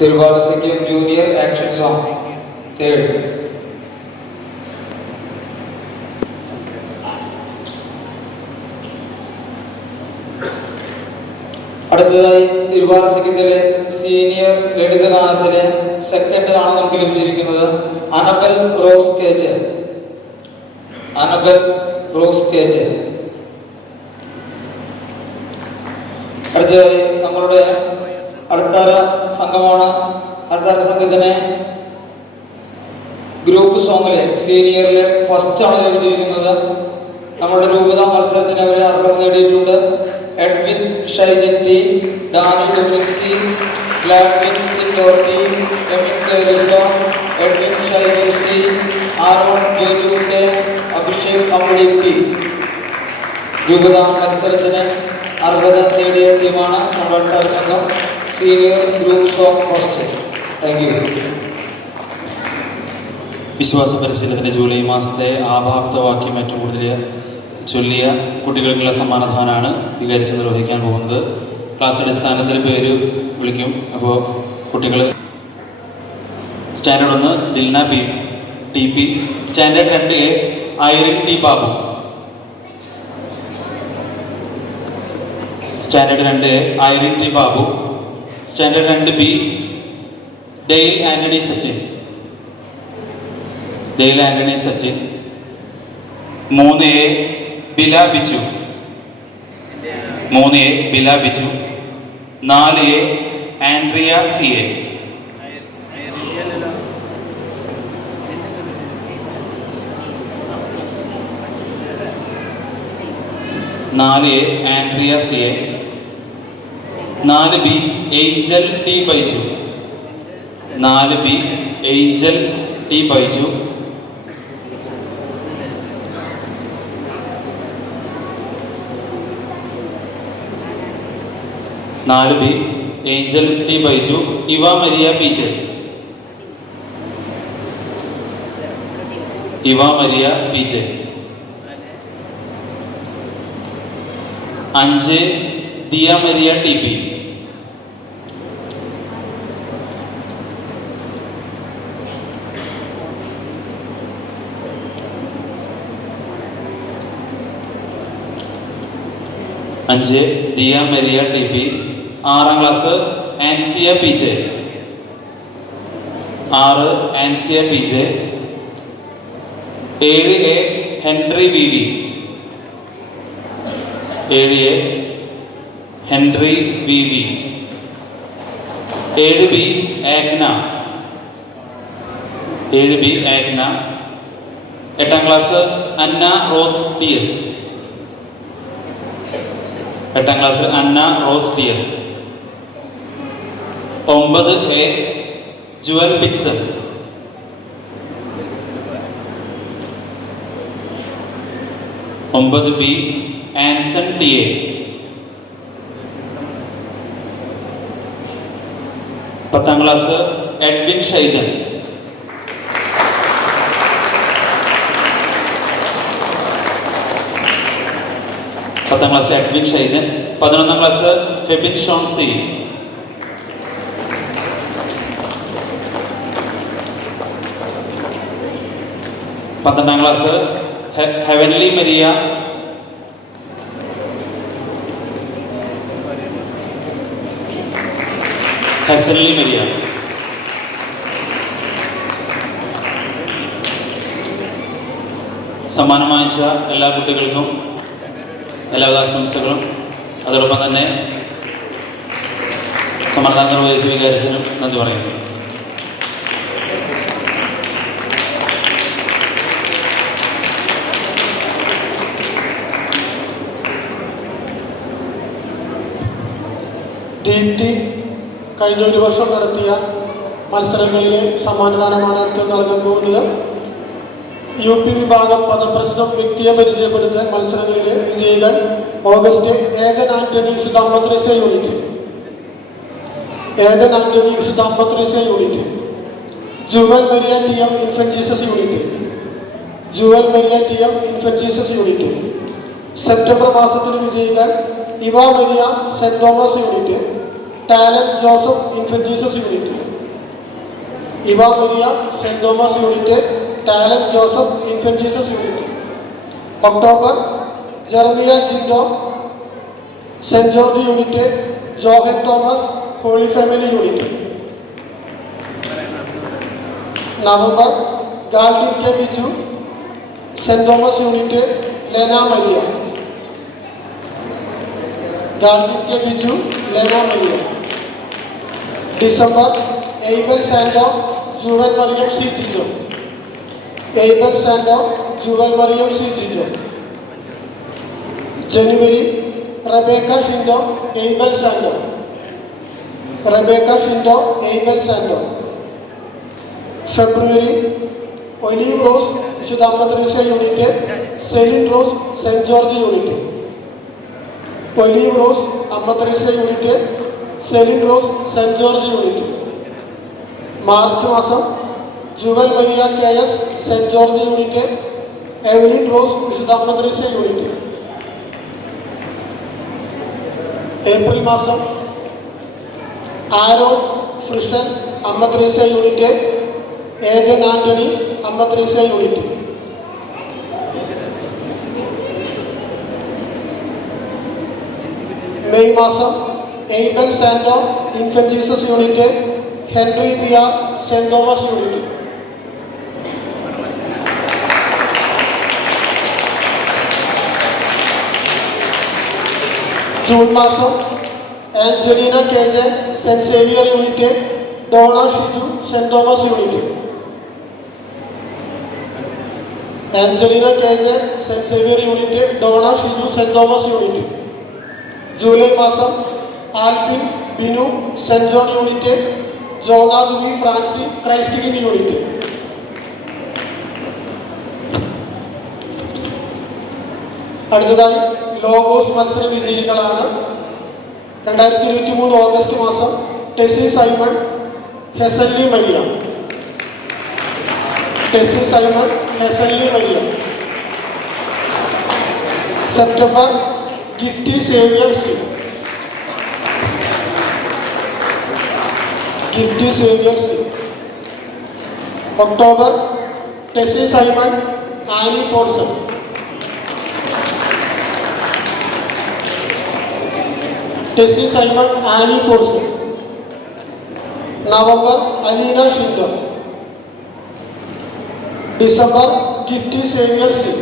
തിരുവാറസിക്കും junior action song third അടുത്തതായി തിരുവാറസിക്കത്തിലെ senior ലളിതഗാനത്തിലെ സെക്കൻഡ് ആണ് നമുക്ക് ലഭിച്ചിരിക്കുന്നത്. Annabel Rose Cage. Annabel Rose Cage. അടുത്തതായി നമ്മളുടെ അടുത്താര സംഘമാണ് അടുത്താര സംഘത്തിനെ ഗ്രൂപ്പ് സോങ്ങിലെ സീനിയറിലെ ഫസ്റ്റ് ആണ് ലഭിച്ചിരിക്കുന്നത്. നമ്മുടെ രൂപത മത്സരത്തിന് അവരെ അർഹത നേടിയിട്ടുണ്ട്. എഡ്വിൻ ഷൈജൻ ടി ഡാനി ഡൊമിനിക്സി ഗ്ലാഡ്വിൻ സിറ്റോർട്ടി എമിൻ കൈറിസോ എഡ്വിൻ ഷൈജൻ സി ആരോൺ ജോജുവിന്റെ അഭിഷേക് അമ്മുടി പി രൂപത മത്സരത്തിന് അർഹത നേടിയ ടീമാണ് നമ്മുടെ സംഘം. വിശ്വാസ പരിശീലനത്തിന്റെ ജൂലൈ മാസത്തെ ആഭാപ്തവാക്യം ഏറ്റവും കൂടുതൽ ചൊല്ലിയ കുട്ടികൾക്കുള്ള സമ്മാനദാനമാണ് വികാരിച്ച് നിർവഹിക്കാൻ പോകുന്നത്. ക്ലാസ് അടിസ്ഥാനത്തിൽ പേര് വിളിക്കും. അപ്പോൾ കുട്ടികൾ സ്റ്റാൻഡേർഡ് ഒന്ന് Dilna P T P. Standard രണ്ട് A Irene T Babu. Standard രണ്ട് A Irene T Babu. Standard രണ്ട് B. Dale Antony Sachin. Dale Antony Sachin. മൂന്ന് എ ബില ബിച്ചു. മൂന്ന് എ ബില ബിച്ചു. നാല് എ ആൻഡ്രിയ സി എ. നാല് എ ആൻഡ്രിയ സി എ. നാല് B Angel T Baiju. നാല് B Angel T Baiju. നാല് B Angel T Baiju. Eva Maria P J Eva Maria P J അഞ്ച് Diya Maria T P. അഞ്ച് Diya Maria T P ആറാം class Ansiya P J. ആറ് Ansiya P J. ഏഴ് A Henry V V. ഏഴ് A Henry V V. ഏഴ് B Agna ഏഴ് B Agna എട്ടാം class Anna Rose T S. എട്ടാം class Anna Rose T S. ഒമ്പത് എ ജുവൽ പിക്സൽ ഒമ്പത് ബി ആൻസൺ ടി എ. പത്താം ക്ലാസ് എഡ്വിൻ ഷൈജൻ. പത്താം ക്ലാസ് എഡ്വിൻ ഷൈജൻ പതിനൊന്നാം ക്ലാസ് ഫെബിൻ ഷോൺസി. പന്ത്രണ്ടാം class Heavenly Maria. Heavenly Maria. സമ്മാനം വാങ്ങിച്ച എല്ലാ കുട്ടികൾക്കും എല്ലാവിധ ആശംസകളും. അതോടൊപ്പം തന്നെ സമ്മർദ്ദങ്ങൾ നിർവഹിച്ച് വികാരിച്ചതിനും നന്ദി പറയുന്നു. കഴിഞ്ഞ ഒരു വർഷം നടത്തിയ മത്സരങ്ങളിലെ സമ്മാനദാനമാണ് അടുത്ത് നൽകാൻ പോകുന്നത്. യു പി വിഭാഗം പദപ്രശ്നം വ്യക്തിയെ പരിചയപ്പെടുത്താൻ മത്സരങ്ങളിലെ വിജയികൾ ഓഗസ്റ്റ് ഏകൻ ആന്റണി വിശുദ്ധ അമ്പത്രീസ യൂണിറ്റ്. ഏകൻ ആന്റണി വിശുദ്ധ അമ്പത്രീസ unit. Jewel Maria T M Infant Jesus unit. Jewel Maria T M Jesus unit. September മാസത്തിലെ വിജയികൾ Eva Maria saint Thomas unit. Talent Joseph Infant Jesus unit. Eva Maria saint Thomas unit. Talent Joseph Infant Jesus unit October Jermiya Jindo saint George unit Johan Thomas Holy Family unit November Galdin K Biju saint Thomas unit Lena Maria Galdin K Biju Lena Maria December Abel Sando Jewel Mariam C Jijo Abel Sando Jewel Mariam C ജനുവരി Rebecca Sindo Abel Sando. Rebecca Sindo Abel Sando. ഫെബ്രുവരി olive rose വിശുദ്ധ അമ്മദ്രീസ unit Celine Rose saint George unit. Olive Rose അമ്മദ്രീസ unit Celine Rose saint George unit. March മാസം Jewel Maria K S saint George unit Evelyn Rose വിശുദ്ധ അമ്മദ്രീസ unit. April മാസം Aaron ഫ്രിഷൻ അമ്മദ്രീസ unit ഏകൻ Antony അമ്മദ്രീസ unit. May മാസം Abel Sando Infant Jesus unit Henry P saint Thomas unit. June മാസം Angelina K J saint Xavier unit Dona Shiju saint Thomas unit. Angelina K J saint Xavier unit Dona Shiju saint Thomas unit. July മാസം Alpin Binu saint John unit Jona Louie Francy Christ King unit. അടുത്തതായി Logos മത്സര വിജയികളാണ്. രണ്ടായിരത്തി ഇരുപത്തി മൂന്ന് August മാസം Tessy Simon ഹെസല്ലി Maria. Tessy Simon ഹെസല്ലി Maria. September Gifty Xavier C. Gifty Xavier C. October Tessy Simon Annie Paulson. Tessy Simon Annie Paulson November Alina Shindo December Gifty Xavier C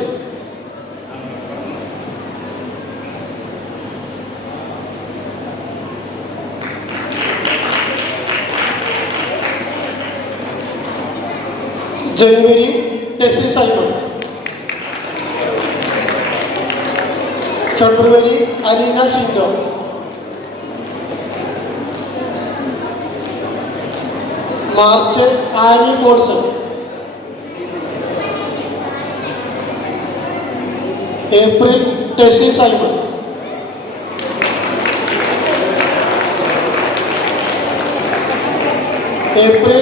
ജനുവരി Tessy Simon ഫെബ്രുവരി Alina Shindo March Annie Paulson April Tessy Simon April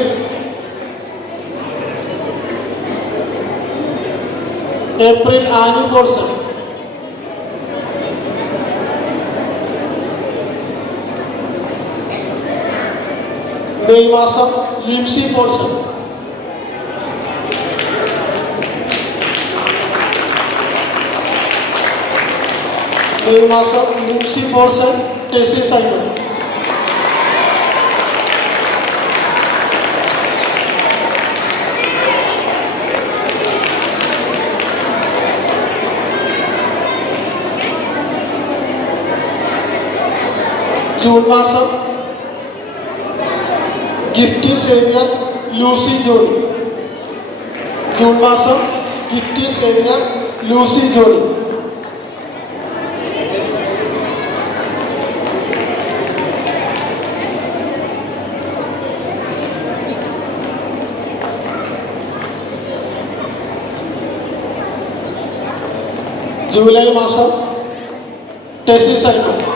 April Annie Paulson May മാസം Limsy Paulson May മാസം Limsy Paulson Tessy Simon June മാസം Gifty Xavier Lucy Jodi June മാസം Gifty Xavier Lucy Jodi July മാസം Tessy Simon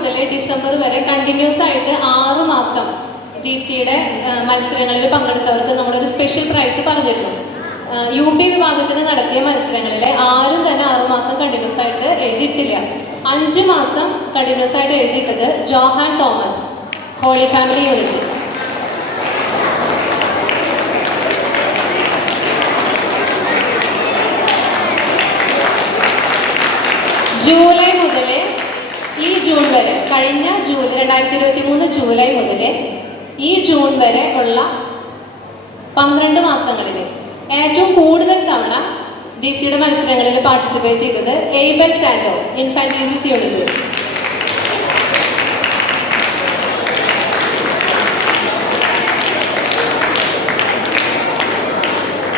മുതൽ December വരെ continuous ആയിട്ട് ആറ് മാസം ദീപ്തിയുടെ മത്സരങ്ങളിൽ പങ്കെടുത്തവർക്ക് നമ്മളൊരു സ്പെഷ്യൽ പ്രൈസ് പറഞ്ഞിരുന്നു. യു പി വിഭാഗത്തിന് നടത്തിയ മത്സരങ്ങളിൽ ആരും തന്നെ ആറു മാസം കണ്ടിന്യൂസ് ആയിട്ട് എഴുതിയിട്ടില്ല. അഞ്ച് മാസം കണ്ടിന്യൂസ് ആയിട്ട് എഴുതിയിട്ടത് Johan Thomas Holy Family unit July മുതൽ ഈ ജൂൺ വരെ കഴിഞ്ഞ ജൂൺ രണ്ടായിരത്തി ഇരുപത്തി മൂന്ന് ജൂലൈ മുതൽ ഈ ജൂൺ വരെ ഉള്ള പന്ത്രണ്ട് മാസങ്ങളിൽ ഏറ്റവും കൂടുതൽ തവണ ദീപ്തിയുടെ മത്സരങ്ങളിൽ പാർട്ടിസിപ്പേറ്റ് ചെയ്തത് എയ്ബൽ സാൻഡോ ഇൻഫാന്റൈസിസ് യൂണിറ്റ്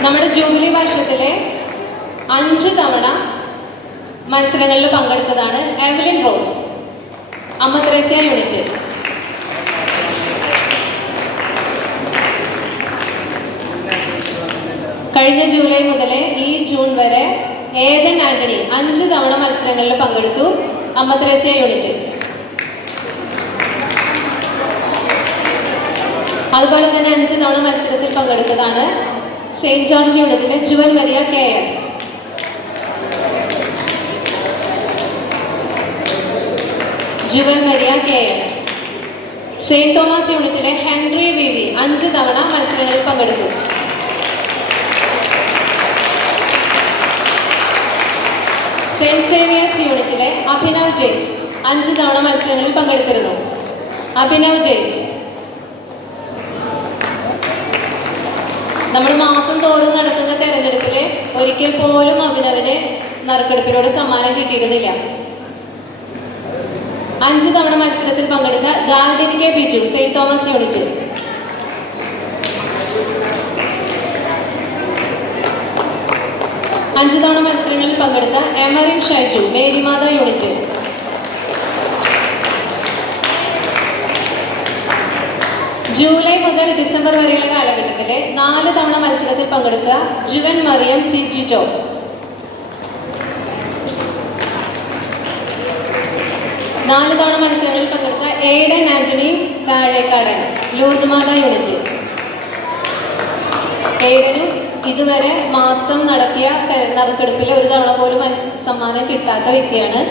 നമ്മുടെ ജൂബിലി വർഷത്തിലെ അഞ്ച് തവണ മത്സരങ്ങളിൽ പങ്കെടുത്തതാണ് എവലിൻ റോസ് അമ്മ ത്രേസ്യ യൂണിറ്റ് കഴിഞ്ഞ ജൂലൈ മുതൽ ഈ ജൂൺ വരെ ഏതൻ ആന്റണി അഞ്ച് തവണ മത്സരങ്ങളിൽ പങ്കെടുത്തു. അമ്മ ത്രേസ്യ യൂണിറ്റ് അതുപോലെ തന്നെ അഞ്ച് തവണ മത്സരത്തിൽ പങ്കെടുത്തതാണ് സെയിന്റ് ജോർജ് യൂണിറ്റിലെ Jewel Maria K S. Jewel Maria K S saint Thomas യൂണിറ്റിലെ ഹെൻറി വി വി അഞ്ച് തവണ മത്സരങ്ങളിൽ പങ്കെടുത്തു. സെയിന്റ് സേവിയേഴ്സ് യൂണിറ്റിലെ അഭിനവ് ജെയ്സ് അഞ്ച് തവണ മത്സരങ്ങളിൽ പങ്കെടുത്തിരുന്നു. അഭിനവ് ജെയ്സ്. നമ്മൾ മാസം തോറും നടത്തുന്ന തെരഞ്ഞെടുപ്പിൽ ഒരിക്കൽ പോലും അഭിനവിന് നറുക്കെടുപ്പിലൂടെ സമ്മാനം കിട്ടിയിരുന്നില്ല. അഞ്ച് തവണ മത്സരത്തിൽ പങ്കെടുത്ത Gardin K Biju saint Thomas unit. അഞ്ചു തവണ മത്സരങ്ങളിൽ പങ്കെടുത്ത എമറിൻ ഷൈജു മേരിമാത യൂണിറ്റ്. ജൂലൈ മുതൽ ഡിസംബർ വരെയുള്ള കാലഘട്ടത്തിലെ നാല് തവണ മത്സരത്തിൽ പങ്കെടുത്ത ജുവൻ മറിയം സി ജി ജോ നാല് തവണ മത്സരങ്ങളിൽ പങ്കെടുത്ത Aidan Antony Thazhekadan Lourdes Matha unit. എയ്ഡനും ഇതുവരെ മാസം നടത്തിയ തെരഞ്ഞെടുപ്പിൽ ഒരു തവണ പോലും സമ്മാനം കിട്ടാത്ത വ്യക്തിയാണ്.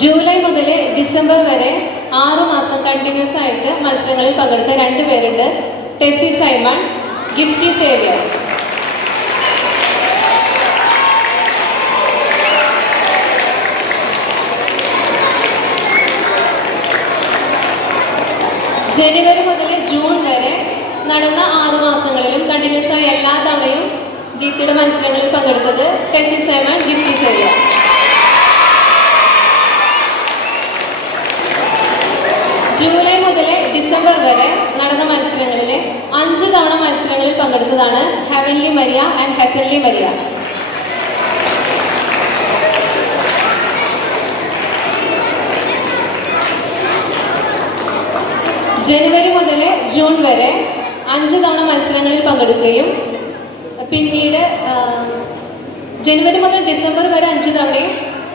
ജൂലൈ മുതൽ ഡിസംബർ വരെ ആറു മാസം കണ്ടിന്യൂസ് ആയിട്ട് മത്സരങ്ങളിൽ പങ്കെടുത്ത രണ്ട് പേരുണ്ട്. Tessy Simon Gifty Xavier. ജനുവരി മുതൽ ജൂൺ വരെ നടന്ന ആറു മാസങ്ങളിലും കണ്ടിന്യൂസ് ആയി എല്ലാ തവണയും ദീപ്തിയുടെ മത്സരങ്ങളിൽ പങ്കെടുത്തത് Tessy Simon Gifty Xavier July മുതൽ ഡിസംബർ വരെ നടന്ന മത്സരങ്ങളിൽ അഞ്ച് തവണ മത്സരങ്ങളിൽ പങ്കെടുത്തതാണ് Heavenly Maria and Heavenly Maria. ജനുവരി മുതൽ ജൂൺ വരെ അഞ്ച് തവണ മത്സരങ്ങളിൽ പങ്കെടുക്കുകയും പിന്നീട് ജനുവരി മുതൽ ഡിസംബർ വരെ അഞ്ച് തവണയും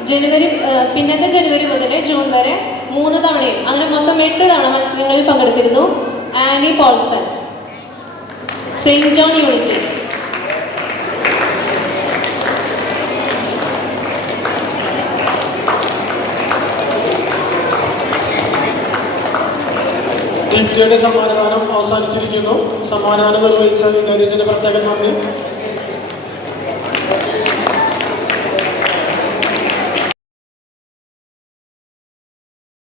ജനുവരി പിന്നത്തെ ജനുവരി മുതൽ ജൂൺ വരെ മൂന്ന് തവണയും അങ്ങനെ മൊത്തം എട്ട് തവണ മത്സരങ്ങളിൽ പങ്കെടുത്തിരുന്നു Annie Paulson. Saint John unit. ഡിപ്റ്റിയുടെ സമ്മാനദാനം അവസാനിച്ചിരിക്കുന്നു. സമ്മാനദാനം നിർവഹിച്ച വികാരിച്ചിന്റെ പ്രത്യേക നന്ദി